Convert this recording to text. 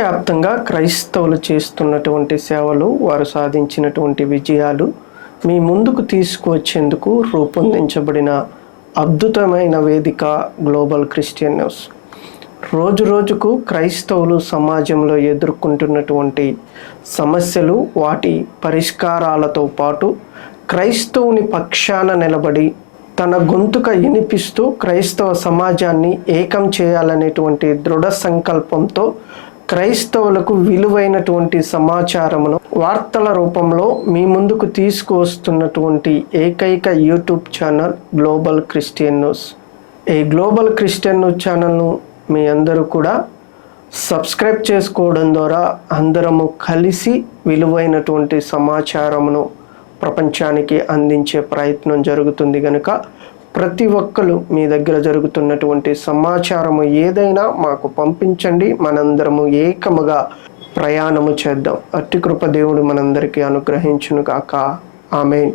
ప్రపంచవ్యాప్తంగా క్రైస్తవులు చేస్తున్నటువంటి సేవలు, వారు సాధించినటువంటి విజయాలు మీ ముందుకు తీసుకువచ్చేందుకు రూపొందించబడిన అద్భుతమైన వేదిక గ్లోబల్ క్రిస్టియన్ న్యూస్. రోజు రోజుకు క్రైస్తవులు సమాజంలో ఎదుర్కొంటున్నటువంటి సమస్యలు, వాటి పరిష్కారాలతో పాటు క్రైస్తవుని పక్షాన నిలబడి తన గొంతుక వినిపిస్తూ క్రైస్తవ సమాజాన్ని ఏకం చేయాలనేటువంటి దృఢ సంకల్పంతో క్రైస్తవులకు విలువైనటువంటి సమాచారమును వార్తల రూపంలో మీ ముందుకు తీసుకువస్తున్నటువంటి ఏకైక YouTube channel global Christian news. ఈ గ్లోబల్ క్రిస్టియన్ న్యూస్ ఛానల్ను మీ అందరూ కూడా సబ్స్క్రైబ్ చేసుకోవడం ద్వారా అందరము కలిసి విలువైనటువంటి సమాచారమును ప్రపంచానికి అందించే ప్రయత్నం జరుగుతుంది కనుక ప్రతి ఒక్కరు మీ దగ్గర జరుగుతున్నటువంటి సమాచారము ఏదైనా మాకు పంపించండి. మనందరము ఏకముగా ప్రయాణము చేద్దాం. అట్టి కృప దేవుడు మనందరికీ అనుగ్రహించును గాక. ఆమేన్.